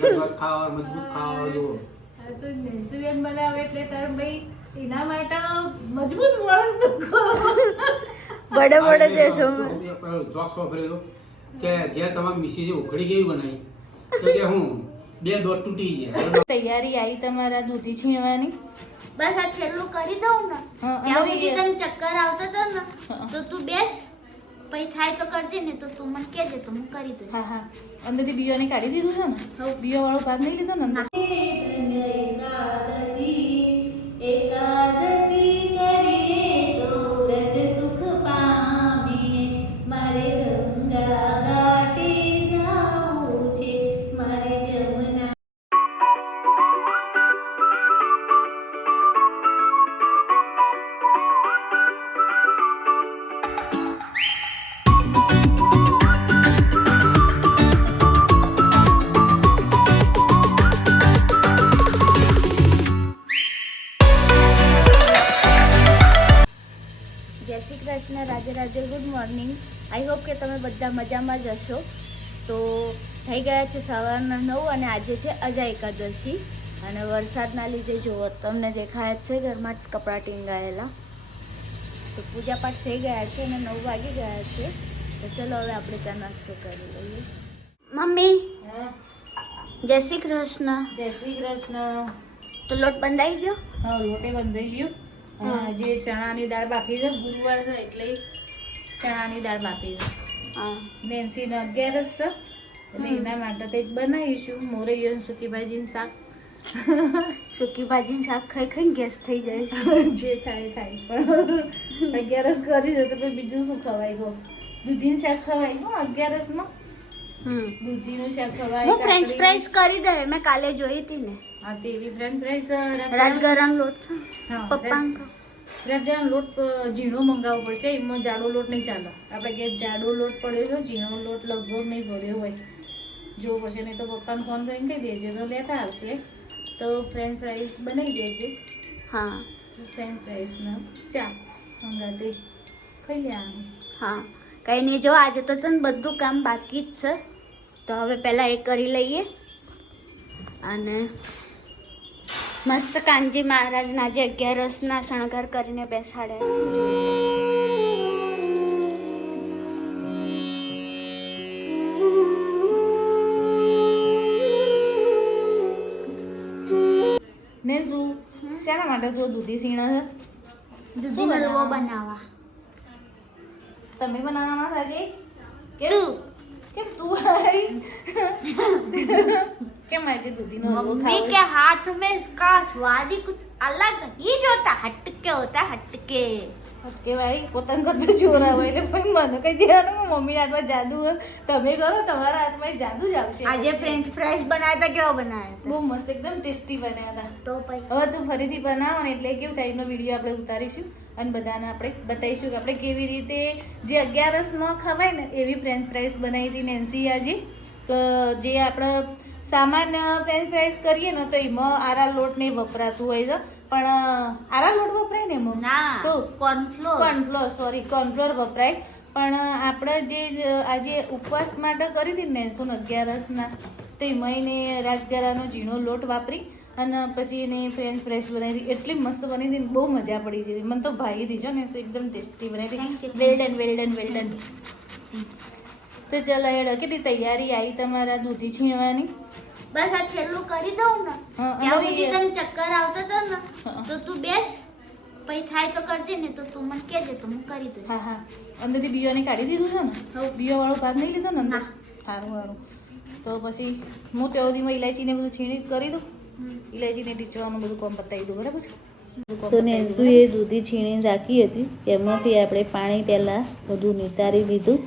ખાવા મજબૂત ખાવા જો તો નેન્સીબેન બનાવે એટલે તાર ભાઈ એના માટે મજબૂત માણસ નખો બડે બડે દેશો જોક્સ વાપરેલો કે ઘેર તમારી મિસીજે ઉખડી ગઈ બનાવી તો કે હું બે દોટ તૂટી ગયા તૈયારી આવી તમારા દૂધી છીણવાની બસ આ છેલ્લું કરી દઉં ને ત્યાં સુધી તને ચક્કર આવતો હતો ને તો તું બેસ પછી થાય તો કરતી ને તો તું મને કહેજે તો હું કરી દઉં. હા હા અંદરથી બીયોને કાઢી દીધું છે ને હવે બીયો વાળો ભાગ નહીં લીધો ને એકાદશી કરીએ તો વ્રજ સુખ પામીએ મારે ગંગા ઘાટે જાવું છે મારે જમના જય Shri Krishna, Radhe Radhe, good morning. I hope કે તમે બધા મજામાં જ હશો. તો થઈ ગયા છે સવારના 9 અને આજે છે અજા એકાદશી અને વરસાદના લીધે જુઓ તમને દેખાય જ છે ઘરમાં કપડાં ટીંગાયેલા. તો પૂજા પાઠ થઈ ગયા છે અને 9 વાગી ગયા છે. તો ચલો હવે આપણે ચા નાસ્તો કરી લઈએ. મમ્મી જય શ્રી કૃષ્ણ. જય શ્રી કૃષ્ણ. તો લોટ બંધાઈ ગયો? હા લોટે બંધાઈ ગયો. જે ચણાની દાળ બાફી છે ગુરુવાર છે એટલે ચણાની દાળ બાફી છે. નેન્સીનો 11 છે એટલે એના માટે કંઈક બનાવીશું. મોરૈયું સૂકી ભાજીનું શાક. સૂકી ભાજીનું શાક ખાઈ ખાઈને ગેસ થઈ જાય. જે થાય થાય પણ 11 કરી દે તો પછી બીજું શું ખવાય ગો? દૂધીનું શાક ખવાય હો 11માં. દૂધીનું શાક ખવાય. હું ફ્રેન્ચ ફ્રાઈઝ કરી દે મેં કાલે જોઈ હતી ને. હા તેવી ફ્રેન્ચ ફ્રાઈઝ રાજગરાનો લોટ છે હા પપ્પા રાજગરાનો લોટ ઝીણો મંગાવવો પડશે. એમાં જાડો લોટ નહીં ચાલે. આપણે કે જાડો લોટ પડ્યો છે ઝીણો લોટ લગભગ નહીં ભર્યો હોય જોવું પડશે. નહીં તો પપ્પાને ફોન કરીને કહી દેજે તો લેતા આવશે. તો ફ્રેન્ચ ફ્રાઈઝ બનાવી દેજે. હા ફ્રેન્ચ ફ્રાઈઝના ચા હમણાં ખાઈ લેવાનું. હા કંઈ નહીં. જો આજે તો છે ને બધું કામ બાકી જ છે તો હવે પહેલાં એ કરી લઈએ અને મસ્ત કાનજી મહારાજના આજે 11ના શણગાર કરીને બેસાડ્યા છે. ને શું શેના માટે તું દૂધી સીણા છે? દૂધી હલવો બનાવવા. તમે બનાવવાના સાજી તું કેમ તું આવી કેમ આજે દૂધીનો હલવો मम्मी ખાવો? के हाथ में इसका स्वाद ही कुछ अलग ही जो होता हटके होता हटके. હટકે વાળી પોતાને કરતું જોર આવે એટલે ભાઈ મને કઈ દેવાનું મમ્મીના હાથમાં જાદુ હોય. તમે કરો તમારા હાથમાં જાદુ જ આવશે. આજે ફ્રેન્ચ ફ્રાઈઝ બનાવ્યા હતા કેવા બનાવ્યા બહુ મસ્ત એકદમ ટેસ્ટી બન્યા હતા. તો પછી હવે તું ફરીથી બનાવો ને એટલે કેવું થાય એનો વિડીયો આપણે ઉતારીશું અને બધાને આપણે બતાવીશું કે આપણે કેવી રીતે જે 11માં ખવાય ને એવી ફ્રેન્ચ ફ્રાઈઝ બનાવી હતી નેન્સી આજે. તો જે આપણે સામાન્ય ફ્રેન્ચ ફ્રાઈઝ કરીએ ને તો એમાં આરા લોટ નહીં વપરાતું હોય છે પણ આરા લોટ વપરાય ને એમાં ના તો કોર્નફ્લોર કોર્નફ્લોર વપરાય. પણ આપણે જે આજે ઉપવાસ માટે કરી હતી ને 11ના તો એમાં એને રાજગરાનો ઝીણો લોટ વાપરી અને પછી એને ફ્રેન્ચ ફ્રાઈઝ બનાવી હતી. એટલી મસ્ત બની હતી બહુ મજા પડી જતી. મને તો ભાઈ દીધો ને તો એકદમ ટેસ્ટી બનાવી હતી. Well done. તો ચલો હેડો કેટલી તૈયારી આવી તમારા દૂધી છીણવાની? બસ આ છેલ્લું કરી દઉં ને ત્યાં સુધી તને ચક્કર આવતો હતો ને તો તું બેસ પછી થાય તો કરતી ને તો તું મને કહેજે તો હું કરી દઉં. હા હા અંદરથી બીયોને કાઢી દીધું છે ને હવે બીયો વાળો ભાગ નહીં લીધો ને અંદર? સારું તો પછી હું તેઓ દીમાં ઇલાયચીને બધું છીણી કરી દઉં. ઇલાયચીને ટીચવાનું બધું કામ પતાવી દઉં બરાબર છે. તો નેન્સુએ દૂધી છીણીને રાખી હતી એમાંથી આપણે પાણી પહેલાં બધું નિતારી દીધું.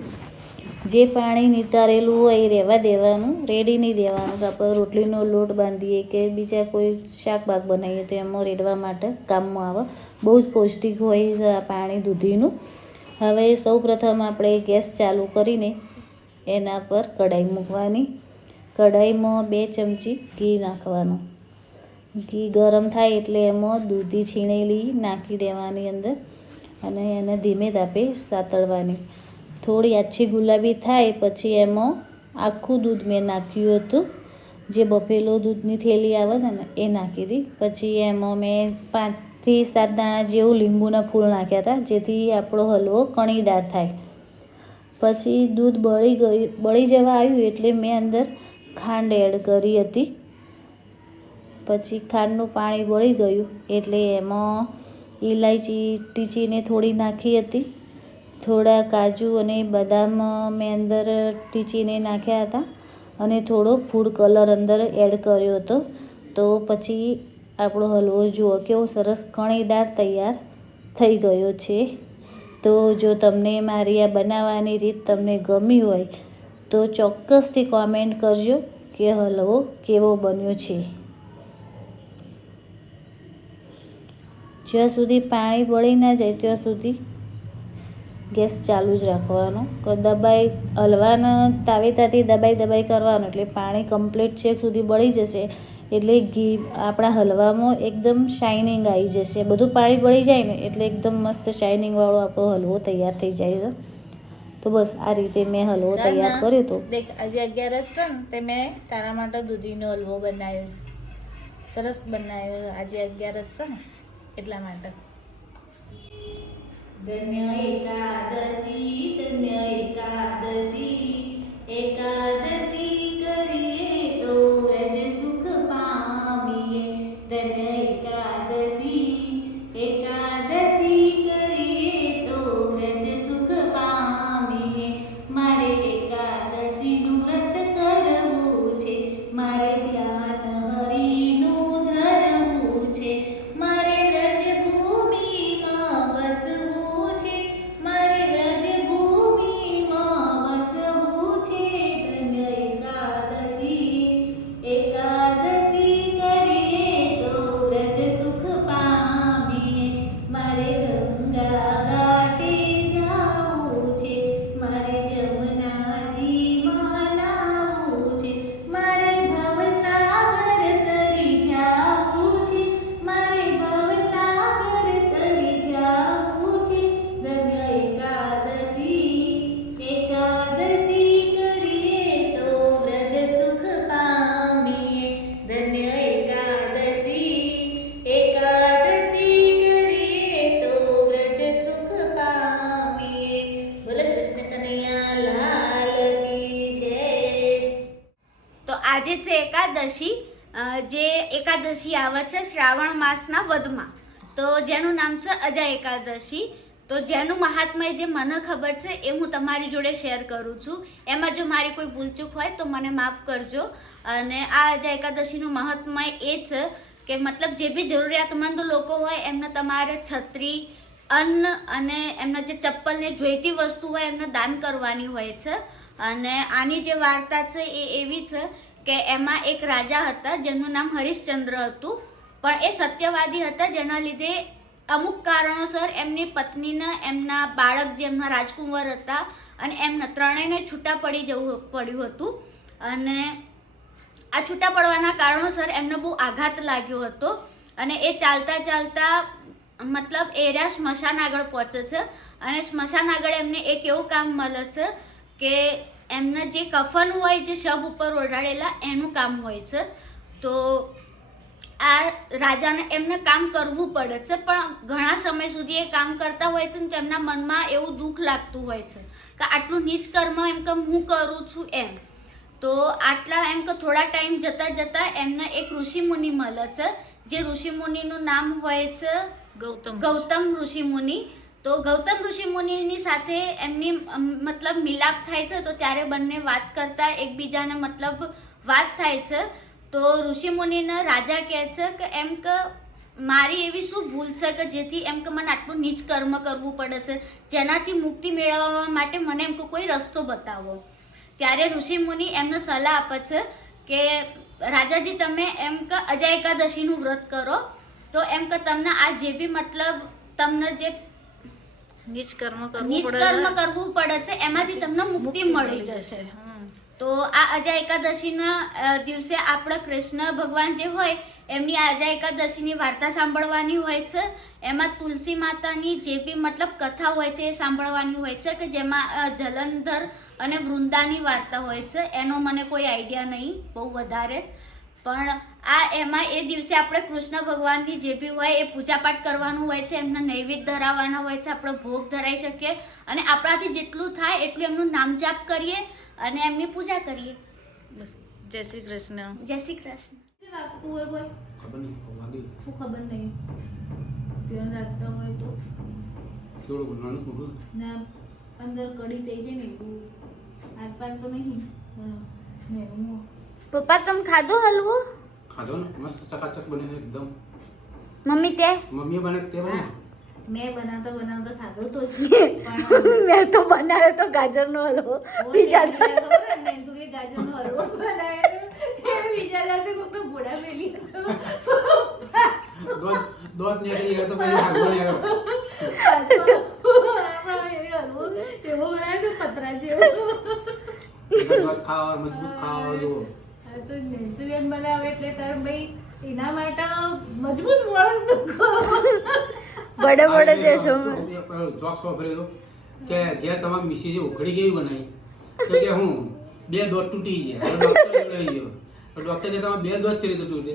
જે પાણી નિતારેલું હોય એ રહેવા દેવાનું, રેડી નહીં દેવાનું. તો આપણે રોટલીનો લોટ બાંધીએ કે બીજા કોઈ શાક બાક બનાવીએ તો એમાં રેડવા માટે કામમાં આવે. બહુ જ પૌષ્ટિક હોય છે આ પાણી દૂધીનું. હવે સૌ પ્રથમ આપણે ગેસ ચાલુ કરીને એના પર કઢાઈ મૂકવાની. કઢાઈમાં 2 ચમચી ઘી નાખવાનું. ઘી ગરમ થાય એટલે એમાં દૂધી છીણેલી નાખી દેવાની અંદર અને એને ધીમે તાપે સાતળવાની. થોડી આછી ગુલાબી થાય પછી એમાં આખું દૂધ મેં નાખ્યું હતું જે બફેલો દૂધની થેલી આવે છે ને એ નાખી હતી. પછી એમાં મેં 5 થી 7 દાણા જેવું લીંબુના ફૂલ નાખ્યા હતા, જેથી આપણો હલવો કણીદાર થાય. પછી દૂધ બળી જવા આવ્યું એટલે મેં અંદર ખાંડ એડ કરી હતી. પછી ખાંડનું પાણી બળી ગયું એટલે એમાં ઇલાયચી ટીચીને થોડી નાખી હતી. થોડા કાજુ અને બદામ મેં અંદર ટીચીને નાખ્યા હતા અને થોડો ફૂડ કલર અંદર એડ કર્યો હતો. તો પછી આપણો હલવો જુઓ કેવો સરસ કણીદાર તૈયાર થઈ ગયો છે. તો જો તમને મારી આ બનાવવાની રીત તમને ગમી હોય તો ચોક્કસથી કોમેન્ટ કરજો કે હલવો કેવો બન્યો છે. જ્યાં સુધી પાણી બળી ના જાય ત્યાં સુધી ગેસ ચાલુ જ રાખવાનો. હલવાના તાવેતાથી દબાઈ કરવાનો એટલે પાણી કમ્પ્લીટ છેક સુધી બળી જશે. એટલે ઘી આપણા હલવામાં એકદમ શાઇનિંગ આવી જશે. બધું પાણી બળી જાય ને એટલે એકદમ મસ્ત શાઇનિંગવાળો આપણો હલવો તૈયાર થઈ જાય છે. તો બસ આ રીતે મેં હલવો તૈયાર કર્યો હતો. દેખ આજે 11 છે ને તે મેં તારા માટે દૂધીનો હલવો બનાવ્યો, સરસ બનાવ્યો. આજે 11 છે ને એટલા માટે. ધન્ય એકાદશી, ધન્ય એકાદશી, એકાદશી કરીએ તો રજ સુખ પામીએ. ધન્ય એકાદશી, એકાદશી કરીએ તો રજ સુખ પામીએ. મારે એકાદશીનું વ્રત કરવું છે, મારે ધ્યાન હરિનું ધરવું છે, મારે વ્રજભૂમિમાં વસવું છે, મારે વ્રજભૂમિમાં વસવું છે. ધન્ય એકાદશી, એકાદશી કરીએ તો વ્રજ સુખ પામીએ. મારે ગંગા ઘાટે જાવું છે, મારે જમનાજીમાં નાવું છે, મારે ભવસાગર તરી જાવું છે, મારે ભવસાગર તરી જાવું છે. ધન્ય એકાદશી, એકાદશી કરીએ તો વ્રજ સુખ પામીએ. ધન્ય એકાદશી, એકાદશી કરીએ તો વ્રજ સુખ પામીએ. બોલો કૃષ્ણ કનૈયા લાલ કી જય. તો આજે છે એકાદશી, જે એકાદશી આવે છે શ્રાવણ માસના વધમાં, તો જેનું નામ છે અજય એકાદશી. તો જેનું મહાત્મ્ય જે મને ખબર છે એ હું તમારી જોડે શેર કરું છું. એમાં જો મારી કોઈ ભૂલચૂક હોય તો મને માફ કરજો. અને આ અજય એકાદશીનું મહાત્મ્ય એ છે કે મતલબ જે બી જરૂરિયાતમંદ લોકો હોય એમને તમારે છત્રી, અન્ન અને એમના જે ચપ્પલને જોઈતી વસ્તુ હોય એમને દાન કરવાની હોય છે. અને આની જે વાર્તા છે એ એવી છે કે એમાં એક રાજા હતા જેમનું નામ હરિશ્ચંદ્ર હતું, પણ એ સત્યવાદી હતા, જેના લીધે અમુક કારણોસર એમની પત્નીને, એમના બાળક જેમના રાજકુંવર હતા અને એમના ત્રણેયને છૂટા પડી જવું પડ્યું હતું. અને આ છૂટા પડવાના કારણોસર એમને બહુ આઘાત લાગ્યો હતો અને એ ચાલતા ચાલતા મતલબ એરિયા સ્મશાન આગળ પહોંચે છે. અને સ્મશાન આગળ એમને એક એવું કામ મળે છે કે એમના જે કફન હોય, જે શબ ઉપર ઓઢાડેલા, એનું કામ હોય છે. તો આ રાજાને એમને કામ કરવું પડે છે, પણ ઘણા સમય સુધી એ કામ કરતા હોય છે ને તો એમના મનમાં એવું દુઃખ લાગતું હોય છે કે આટલું નીચ કર્મ એમ કે હું કરું છું એમ. તો આટલા એમ કે થોડા ટાઈમ જતાં એમને એક ઋષિમુનિ મળે છે, જે ઋષિમુનિનું નામ હોય છે ગૌતમ ઋષિમુનિ. તો ગૌતમ ઋષિમુનિની સાથે એમની મતલબ મિલાપ થાય છે. તો ત્યારે બંને વાત કરતા એકબીજાને મતલબ વાત થાય છે. તો ઋષિમુનિને રાજા કહે છે કે એમ કે મારી એવી શું ભૂલ છે કે જેથી એમ કે મને આટલું નીચ કર્મ કરવું પડે છે, જેનાથી મુક્તિ મેળવવા માટે મને એમ કે કોઈ રસ્તો બતાવો. ત્યારે ઋષિમુનિ એમને સલાહ આપે છે કે રાજાજી તમે એમ કે અજય એકાદશીનું વ્રત કરો, તો એમ કે તમને આ જે બી મતલબ તમને જે નીચ કર્મ કરવું પડે છે એમાંથી તમને મુક્તિ મળી જશે. તો આ અજા એકાદશીના દિવસે આપણા કૃષ્ણ ભગવાન જે હોય એમની અજા એકાદશીની વાર્તા સાંભળવાની હોય છે. એમાં તુલસી માતાની જે બી મતલબ કથા હોય છે એ સાંભળવાની હોય છે કે જેમાં જલંધર અને વૃંદાની વાર્તા હોય છે. એનો મને કોઈ આઈડિયા નહીં બહુ વધારે, પણ આ એમાં એ દિવસે આપણે કૃષ્ણ ભગવાનની જે બી હોય એ પૂજાપાઠ કરવાનું હોય છે, એમના નૈવેદ્ય ધરાવવાના હોય છે, આપણે ભોગ ધરાઈ શકીએ અને આપણાથી જેટલું થાય એટલું એમનું નામ જાપ કરીએ અને એમની પૂજા કરીએ. જય શ્રી કૃષ્ણ. જય શ્રી કૃષ્ણ. રાખતું હોય કોઈ ખબર નહીં વાગી શું ખબર નહીં, ધ્યાન રાખતા હોય તો થોડું નાનું કુટું ના અંદર કડી પઈ જાય ને એવું આરપાર તો નહીં. ને હું પપ્પા તમે ખાધો હલવો? ખાધો ને મસ્ત ચકાચક બને છે એકદમ. મમ્મી તે મમ્મીએ બને તે બને મેં બનાવતા ખાધો તો જ પણ મેં તો બનાવ્યો તો ગાજરનો હલવો. ગાજરનો હલવો બનાવ્યો વિચાર્યા કોક તો ઘોડા મેલી દોત ને કરી તો પછી હાલવો ને આવ્યો હલવો એવો બનાવ્યો તો પતરા જેવો. દોત ખાવા મજબૂત ખાવા જો તો મેન્સુરિયન બનાવે એટલે તાર ભાઈ એના માટે મજબૂત માણસ બડે બડે દેશો જોક્સ વાપરેલો કે ઘેર તમામ મિસી જે ઉખડી કેવી બનાવી તો કે હું 2 દોત તૂટી ગયા ડોક્ટર લઈ ગયો તો ડોક્ટર કે તમારે 2 દોત ચરી તો તૂટે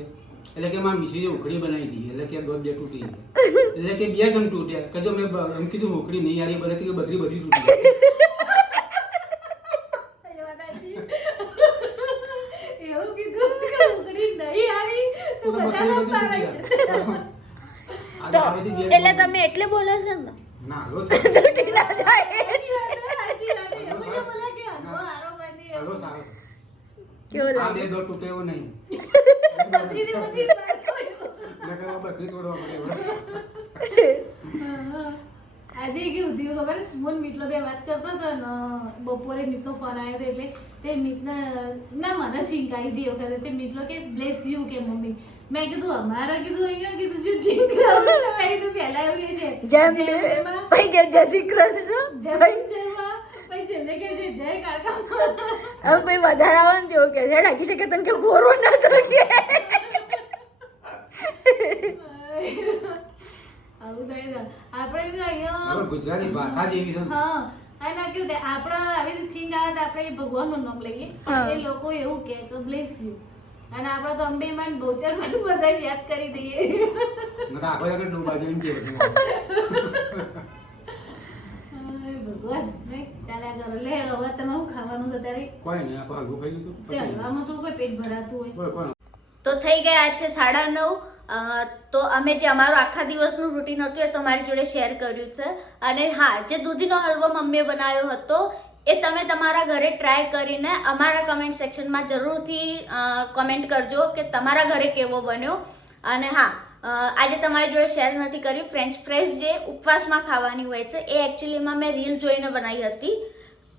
એટલે કે મારા મિસી જે ઉખડી બનાવી હતી એટલે કે દોત 2 તૂટી ગયા એટલે કે 2 જણ તૂટ્યા કે જો મેં એમ કીધું ઉખડી નહીં આવી બને કે બધી તૂટી ગઈ. એવું કીધું કે ઉકળી નહીં આવી તો બધા પાડે છે. તો એટલે તમે એટલે બોલો છો ને ના લો તૂટી ના જાય. હલો સારો કેવો આ લાગે? 2 દોત તૂટે એવું નહીં બત્રીસ નકર બધી તોડવા પડે. આજે કેવું થયું ખબર, મોન મીટલો બે વાત કરતો હતો ને બપોરે મીટનો ફોન આવ્યો હતો એટલે તે મીટને ના મને છીંકાઈ દી વખતે તે મીટલો કે બ્લેસ યુ કે મમ્મી. મેં કીધું અમારા કીધું અહીંયા કીધું શું છીંકાવું મેં કીધું પહેલા એવું કે છે જેમ એમાં ભાઈ કે જય શ્રી કૃષ્ણ જય જયમાં પછી છેલ્લે કે છે જય કાકા. હવે ભાઈ વધારે આવે ને તેવું કે છે ઢાકી શકે તને કે ગોરો ના જોઈએ. આવું થાય છે આપણે અહીંયા હવે ગુજરાતી ભાષા જેવી છે ને. હા અને કેવું થાય આપણે આવી રીતે છીંગ આવે તો આપણે ભગવાનનું નામ લઈએ પણ એ લોકો એવું કહે કે બ્લેસ યુ અને આપણે તો અંબેમાન બહુચરમાં બધા યાદ કરી દઈએ. નકર આખો જગત ડૂબા જેમ કે છે. ભગવાન નહીં ચાલ્યા કરો. લે હવે તમે શું ખાવાનું છે ત્યારે કોઈ નહીં આખો હલવો ખાઈ લીધું તે હલવામાં તો કોઈ પેટ ભરાતું હોય. બોલ કોણ તો થઈ ગયા છે 9:30. તો અમે જે અમારું આખા દિવસનું રૂટીન હતું એ તમારી જોડે શેર કર્યું છે. અને હા, જે દૂધીનો હલવો મમ્મીએ બનાવ્યો હતો એ તમે તમારા ઘરે ટ્રાય કરીને અમારા કમેન્ટ સેક્શનમાં જરૂરથી કમેન્ટ કરજો કે તમારા ઘરે કેવો બન્યો. અને હા, આજે તમારી જોડે શેર નથી કરી ફ્રેન્ચ ફ્રાઈઝ જે ઉપવાસમાં ખાવાની હોય છે એ એકચ્યુઅલીમાં મેં રીલ જોઈને બનાવી હતી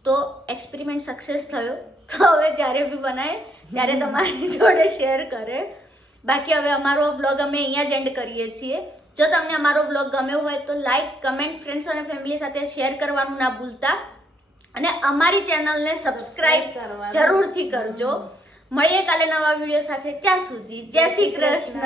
તો એક્સપેરિમેન્ટ સક્સેસ થયો. તો હવે જ્યારે બી બનાવે ત્યારે તમારી જોડે શેર કરે. બાકી હવે અમારો વ્લોગ અમે અહીંયા જ એન્ડ કરીએ છીએ. જો તમને અમારો વ્લોગ ગમ્યો હોય તો લાઈક, કમેન્ટ, ફ્રેન્ડ્સ અને ફેમિલી સાથે શેર કરવાનું ના ભૂલતા અને અમારી ચેનલને સબસ્ક્રાઇબ જરૂરથી કરજો. મળીએ કાલે નવા વિડીયો સાથે. ત્યાં સુધી જય શ્રી કૃષ્ણ.